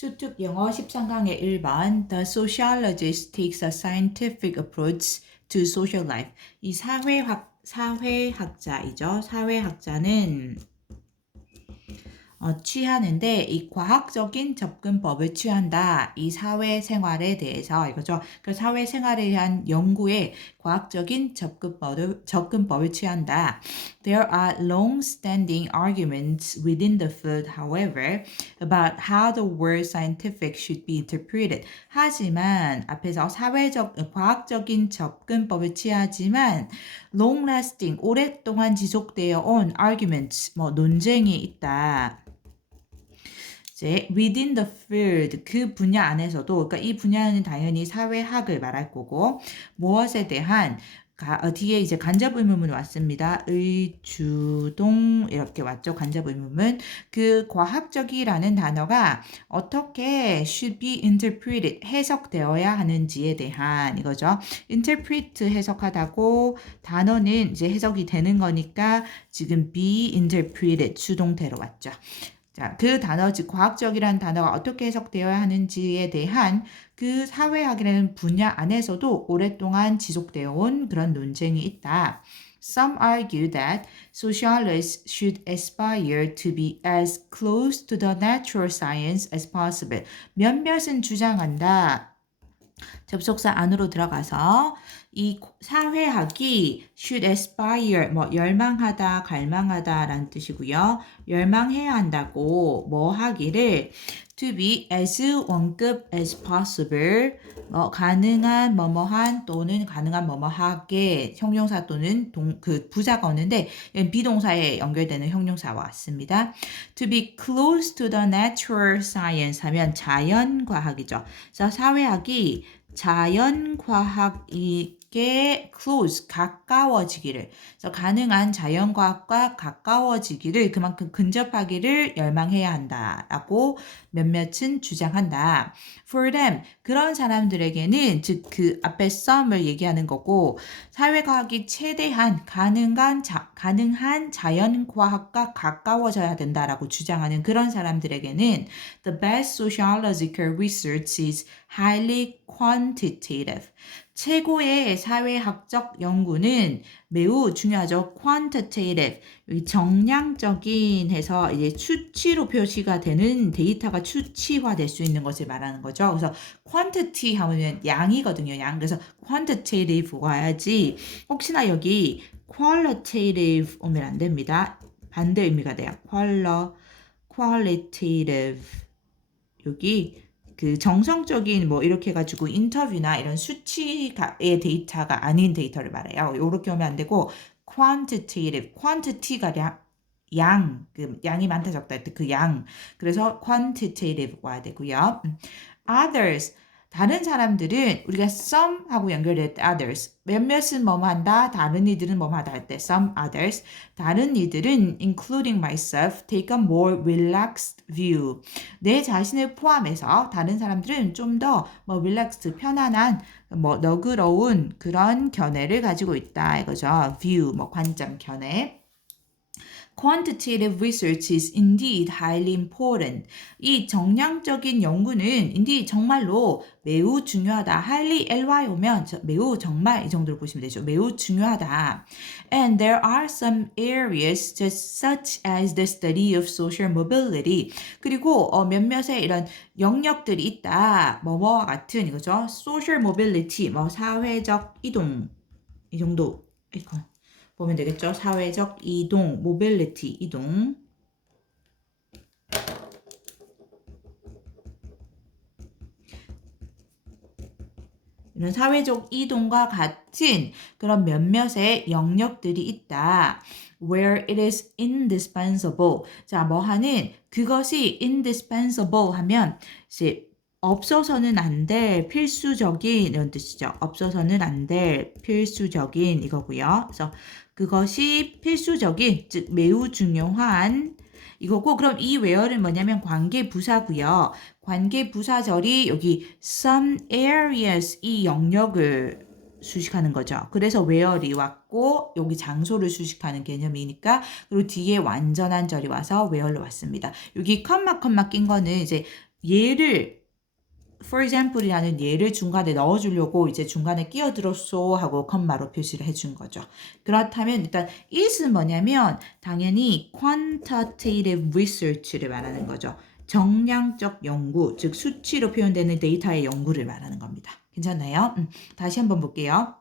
수특 영어 13강의 1번 The sociologist takes a scientific approach to social life. 이 사회학자이죠. 사회학자는 취하는데 이 과학적인 접근법을 취한다. 이 사회생활에 대해서 이거죠. 그 사회생활에 대한 연구에 과학적인 접근법을 취한다. There are long-standing arguments within the field, however, about how the word scientific should be interpreted. 하지만 앞에서 과학적인 접근법을 취하지만 long-lasting, 오랫동안 지속되어 온 arguments, 논쟁이 있다. 이제 within the field, 그 분야 안에서도, 그러니까 이 분야는 당연히 사회학을 말할 거고, 무엇에 대한 뒤에 이제 간접 의문문 왔습니다. 의주동 이렇게 왔죠. 간접 의문문. 그 과학적이라는 단어가 어떻게 should be interpreted 해석되어야 하는지에 대한 이거죠. interpret 해석하다고 단어는 이제 해석이 되는 거니까 지금 be interpreted 수동태로 왔죠. 자, 그 단어, 즉 과학적이라는 단어가 어떻게 해석되어야 하는지에 대한 그 사회학이라는 분야 안에서도 오랫동안 지속되어 온 그런 논쟁이 있다. Some argue that sociologists should aspire to be as close to the natural science as possible. 몇몇은 주장한다. 접속사 안으로 들어가서 이 사회학이 should aspire, 열망하다, 갈망하다라는 뜻이고요. 열망해야 한다고 하기를 to be as 원급 as possible, 가능한 뭐뭐한 또는 가능한 뭐뭐하게 형용사 또는 부사가 오는데 비동사에 연결되는 형용사와 같습니다. To be close to the natural science 하면 자연과학이죠. 그래서 사회학이 자연과학에게 close, 가까워지기를, 그래서 가능한 자연과학과 가까워지기를, 그만큼 근접하기를 열망해야 한다라고 몇몇은 주장한다. For them, 그런 사람들에게는, 즉 그 앞에 some을 얘기하는 거고, 사회과학이 최대한 가능한 자연과학과 가까워져야 된다라고 주장하는 그런 사람들에게는 the best sociological research is highly quantitative. 최고의 사회학적 연구는 매우 중요하죠. quantitative. 여기 정량적인 해서 이제 수치로 표시가 되는 데이터가 수치화될 수 있는 것을 말하는 거죠. 그래서 quantity 하면 양이거든요. 양. 그래서 quantitative 와야지 혹시나 여기 qualitative 오면 안 됩니다. 반대 의미가 돼요. qualitative. 여기 그 정성적인 이렇게 해가지고 인터뷰나 이런 수치의 데이터가 아닌 데이터를 말해요. 이렇게 오면 안 되고 quantitative, quantity가 양이 많다 적다 할 때 그 양. 그래서 quantitative 와야 되고요. Others, 다른 사람들은 우리가 some 하고 연결될 때 others, 몇몇은 뭐한다, 다른 이들은 뭐하다 할 때 some others, 다른 이들은 including myself take a more relaxed view. 내 자신을 포함해서 다른 사람들은 좀 더 relaxed, 편안한, 너그러운 그런 견해를 가지고 있다 이거죠. view, 관점, 견해. Quantitative research is indeed highly important. 이 정량적인 연구는 indeed 정말로 매우 중요하다. highly ly 오면 매우 정말 이 정도로 보시면 되죠. 매우 중요하다. And there are some areas such as the study of social mobility. 그리고 몇몇의 이런 영역들이 있다. 뭐뭐와 같은 이거죠. social mobility, 사회적 이동 이 정도 이거. 보면 되겠죠. 사회적 이동, mobility, 이동. 이런 사회적 이동과 같은 그런 몇몇의 영역들이 있다. Where it is indispensable. 자, 하는 그것이 indispensable 하면 이제 없어서는 안 될 필수적인 이런 뜻이죠. 없어서는 안 될 필수적인 이거고요. 그래서 그것이 필수적인, 즉 매우 중요한 이거고, 그럼 이 where는 뭐냐면 관계부사고요. 관계부사절이 여기 some areas 이 영역을 수식하는 거죠. 그래서 where이 왔고 여기 장소를 수식하는 개념이니까, 그리고 뒤에 완전한 절이 와서 where로 왔습니다. 여기 컴마 낀 거는 이제 예를 for example이라는 예를 중간에 넣어주려고 이제 중간에 끼어들었어 하고 컴마로 표시를 해준 거죠. 그렇다면 일단 is는 뭐냐면 당연히 quantitative research를 말하는 거죠. 정량적 연구, 즉 수치로 표현되는 데이터의 연구를 말하는 겁니다. 괜찮나요? 다시 한번 볼게요.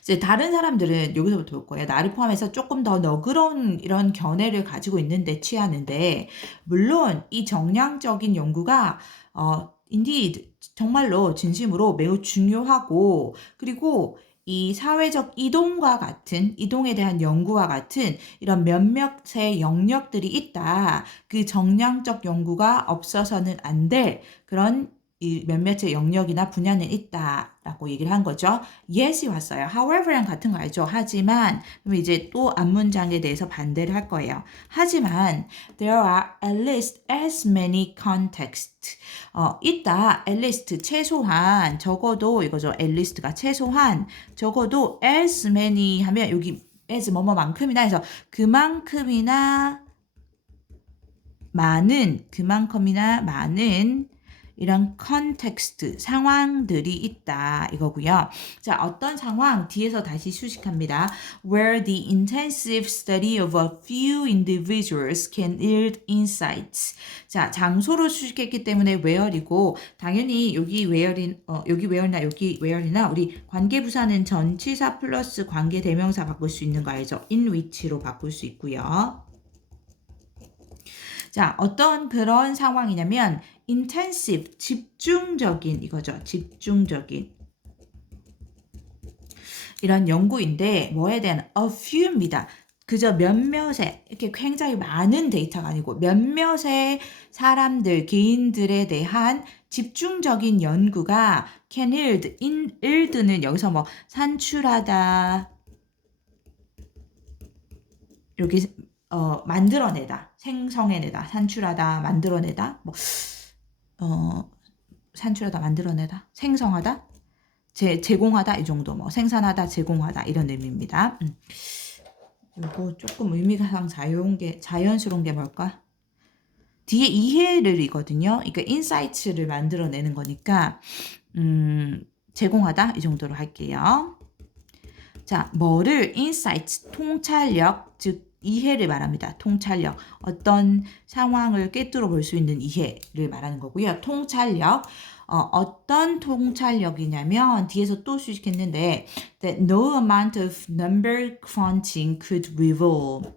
이제 다른 사람들은 여기서부터 볼 거예요. 나를 포함해서 조금 더 너그러운 이런 견해를 가지고 있는데 취하는데 물론 이 정량적인 연구가 indeed 정말로 진심으로 매우 중요하고 그리고 이 사회적 이동과 같은 이동에 대한 연구와 같은 이런 몇몇의 영역들이 있다. 그 정량적 연구가 없어서는 안 될 그런 이 몇몇의 영역이나 분야는 있다라고 얘기를 한 거죠. yes이 왔어요. however랑 같은 거 알죠? 하지만 그럼 이제 또 앞문장에 대해서 반대를 할 거예요. 하지만 there are at least as many contexts. 있다. at least 최소한 적어도 이거죠. at least가 최소한 적어도 as many 하면 여기 as 뭐뭐만큼이나 해서 그만큼이나 많은 이런 컨텍스트, 상황들이 있다 이거고요. 자, 어떤 상황 뒤에서 다시 수식합니다. Where the intensive study of a few individuals can yield insights. 자, 장소로 수식했기 때문에 where이고 당연히 여기 where이나 우리 관계부사는 전치사 플러스 관계대명사 바꿀 수 있는 거 알죠? in which로 바꿀 수 있고요. 자, 어떤 그런 상황이냐면 intensive, 집중적인 이거죠. 집중적인 이런 연구인데 뭐에 대한 a few입니다. 그저 몇몇의 이렇게 굉장히 많은 데이터가 아니고 몇몇의 사람들, 개인들에 대한 집중적인 연구가 can yield, yield는 여기서 뭐 산출하다 여기 만들어내다, 생성해내다, 산출하다, 만들어내다, 산출하다, 만들어내다, 생성하다, 제공하다 이 정도 뭐 생산하다, 제공하다 이런 의미입니다. 이거 조금 의미가 자연스러운 게 뭘까? 뒤에 이해를이거든요. 그러니까 인사이트를 만들어내는 거니까 제공하다 이 정도로 할게요. 자, 뭐를 insights, 통찰력, 즉 이해를 말합니다. 통찰력, 어떤 상황을 꿰뚫어 볼 수 있는 이해를 말하는 거고요. 통찰력, 어떤 통찰력이냐면 뒤에서 또 수식했는데 that no amount of number crunching could reveal.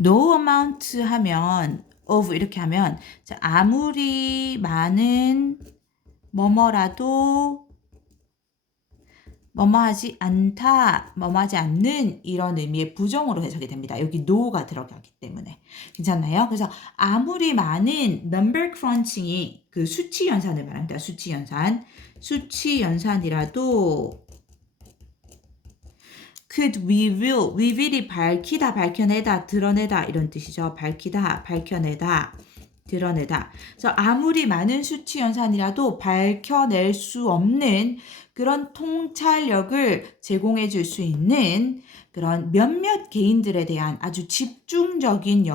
no amount 하면 of 이렇게 하면 자, 아무리 많은 뭐뭐라도 뭐뭐하지 않다, 뭐뭐하지 않는 이런 의미의 부정으로 해석이 됩니다. 여기 no가 들어가기 때문에. 괜찮나요? 그래서 아무리 많은 number crunching이 그 수치 연산을 말합니다. 수치 연산이라도 could reveal이 밝히다, 밝혀내다, 드러내다 이런 뜻이죠. 밝히다, 밝혀내다. 드러내다. 그래서 아무리 많은 수치 연산이라도 밝혀낼 수 없는 그런 통찰력을 제공해 줄 수 있는 그런 몇몇 개인들에 대한 아주 집중적인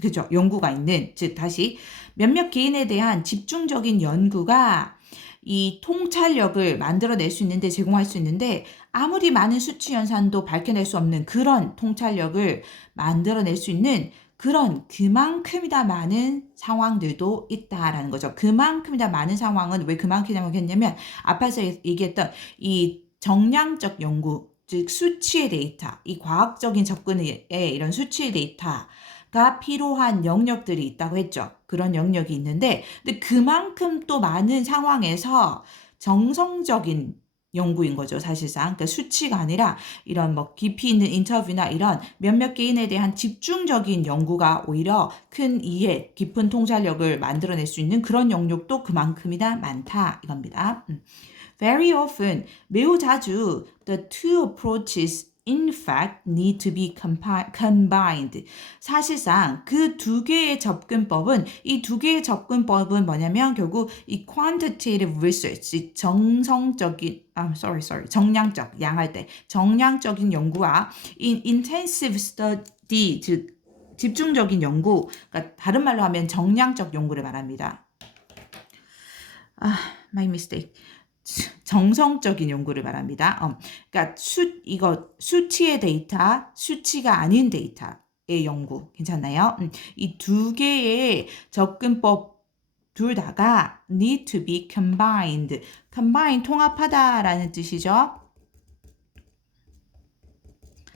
그죠. 연구가 있는, 즉, 다시 몇몇 개인에 대한 집중적인 연구가 이 통찰력을 만들어낼 수 있는데, 제공할 수 있는데, 아무리 많은 수치 연산도 밝혀낼 수 없는 그런 통찰력을 만들어낼 수 있는 그런 그만큼이나 많은 상황들도 있다라는 거죠. 그만큼이나 많은 상황은 왜 그만큼이냐면 앞에서 얘기했던 이 정량적 연구, 즉 수치의 데이터, 이 과학적인 접근의 이런 수치의 데이터가 필요한 영역들이 있다고 했죠. 그런 영역이 있는데 근데 그만큼 또 많은 상황에서 정성적인 연구인 거죠, 사실상. 그러니까 수치가 아니라 이런 뭐 깊이 있는 인터뷰나 이런 몇몇 개인에 대한 집중적인 연구가 오히려 큰 이해, 깊은 통찰력을 만들어낼 수 있는 그런 영역도 그만큼이나 많다 이겁니다. Very often, 매우 자주 the two approaches in fact need to be combined. 사실상 그 두 개의 접근법은 이 두 개의 접근법은 뭐냐면 결국 이 quantitative research, 정량적, 양할 때 정량적인 연구와 intensive study, 즉 집중적인 연구, 그러니까 다른 말로 하면 정량적 연구를 말합니다. my mistake. 정성적인 연구를 말합니다. 그러니까 이거 수치의 데이터, 수치가 아닌 데이터의 연구. 괜찮나요? 이 두 개의 접근법 둘 다가 need to be combined. combine 통합하다라는 뜻이죠.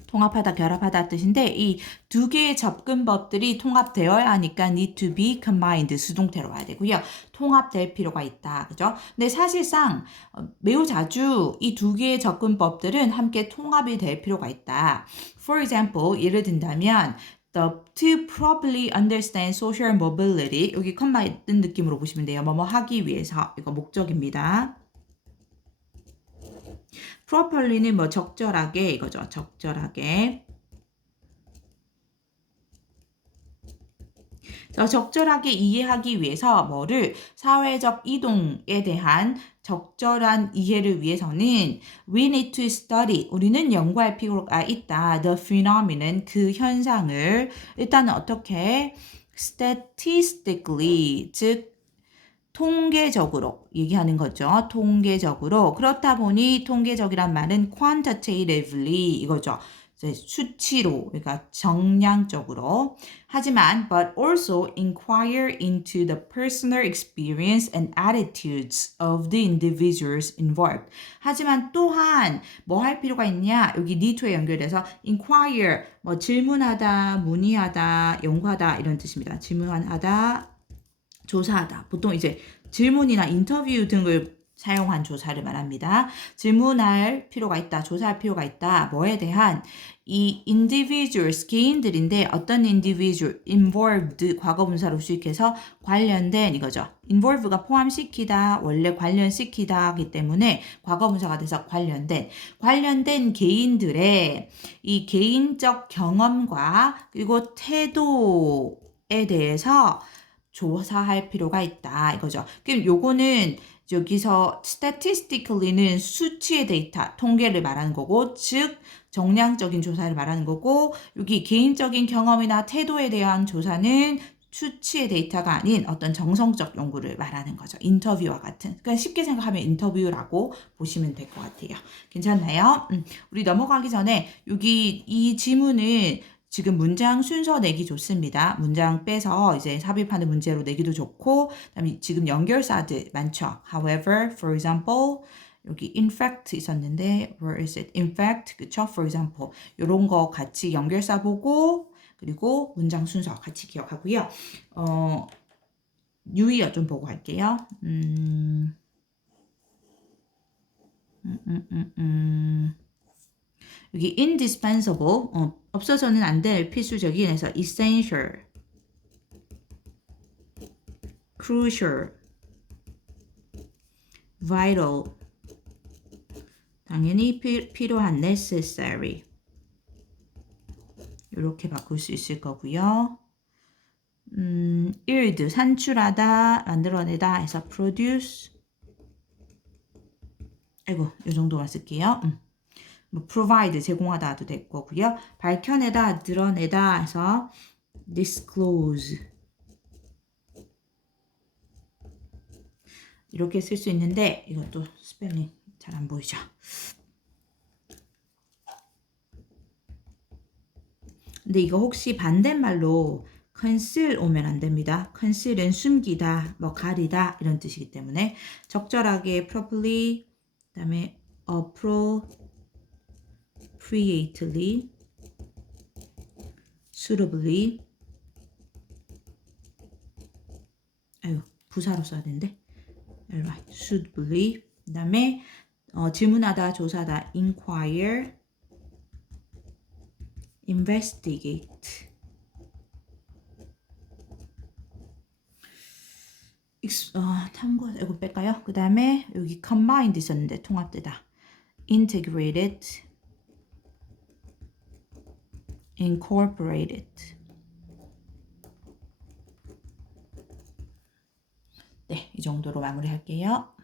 통합하다, 결합하다 뜻인데 이 두 개의 접근법들이 통합되어야 하니까 need to be combined 수동태로 와야 되고요. 통합될 필요가 있다. 그죠? 근데 사실상 매우 자주 이 두 개의 접근법들은 함께 통합이 될 필요가 있다. For example, 예를 든다면 to properly understand social mobility 여기 컴마 있는 느낌으로 보시면 돼요. 뭐뭐 하기 위해서 이거 목적입니다. properly는 뭐 적절하게 이거죠. 적절하게. 적절하게 이해하기 위해서 뭐를 사회적 이동에 대한 적절한 이해를 위해서는 we need to study 우리는 연구할 필요가 있다. the phenomenon 그 현상을 일단은 어떻게 statistically 즉 통계적으로 얘기하는 거죠. 통계적으로. 그렇다 보니 통계적이란 말은 quantitatively 이거죠. 수치로, 그러니까 정량적으로. 하지만 but also inquire into the personal experience and attitudes of the individuals involved. 하지만 또한 뭐 할 필요가 있냐? 여기 need to에 연결돼서 inquire, 뭐 질문하다, 문의하다, 연구하다 이런 뜻입니다. 질문하다, 조사하다. 보통 이제 질문이나 인터뷰 등을 사용한 조사를 말합니다. 질문할 필요가 있다. 조사할 필요가 있다. 뭐에 대한 이 individuals, 개인들인데 어떤 individual, involved, 과거분사로 수익해서 관련된 이거죠. involve가 포함시키다, 원래 관련시키다 하기 때문에 과거분사가 돼서 관련된 개인들의 이 개인적 경험과 그리고 태도에 대해서 조사할 필요가 있다 이거죠. 그럼 요거는 여기서 statistically는 수치의 데이터, 통계를 말하는 거고 즉 정량적인 조사를 말하는 거고 여기 개인적인 경험이나 태도에 대한 조사는 수치의 데이터가 아닌 어떤 정성적 연구를 말하는 거죠. 인터뷰와 같은. 그러니까 쉽게 생각하면 인터뷰라고 보시면 될 것 같아요. 괜찮나요? 우리 넘어가기 전에 여기 이 지문은 지금 문장 순서 내기 좋습니다. 문장 빼서 이제 삽입하는 문제로 내기도 좋고, 그다음에 지금 연결사들 많죠. However, for example, 여기 in fact 있었는데, where is it? In fact, 그쵸? For example, 이런 거 같이 연결사 보고, 그리고 문장 순서 같이 기억하고요. 유의어 좀 보고 갈게요. 여기 indispensable, 없어서는 안 될 필수적인 해서 essential, crucial, vital, 당연히 필요한 necessary 이렇게 바꿀 수 있을 거고요. yield, 산출하다, 만들어내다 해서 produce, 아이고 이 정도만 쓸게요. 뭐 provide, 제공하다도 될 거고요. 밝혀내다, 드러내다 해서 disclose 이렇게 쓸 수 있는데 이것도 스펠링 잘 안 보이죠. 근데 이거 혹시 반대말로 conceal 오면 안 됩니다. conceal은 숨기다, 뭐 가리다 이런 뜻이기 때문에 적절하게 properly, 그다음에 appropriately, suitably, 아유 부사로 써야 되는데 alright, suitably, 그다음에 질문하다, 조사하다, inquire, investigate. 탐구, 이거 뺄까요? 그 다음에 여기 combined 있었는데 통합되다. integrated, incorporated. 네, 이 정도로 마무리할게요.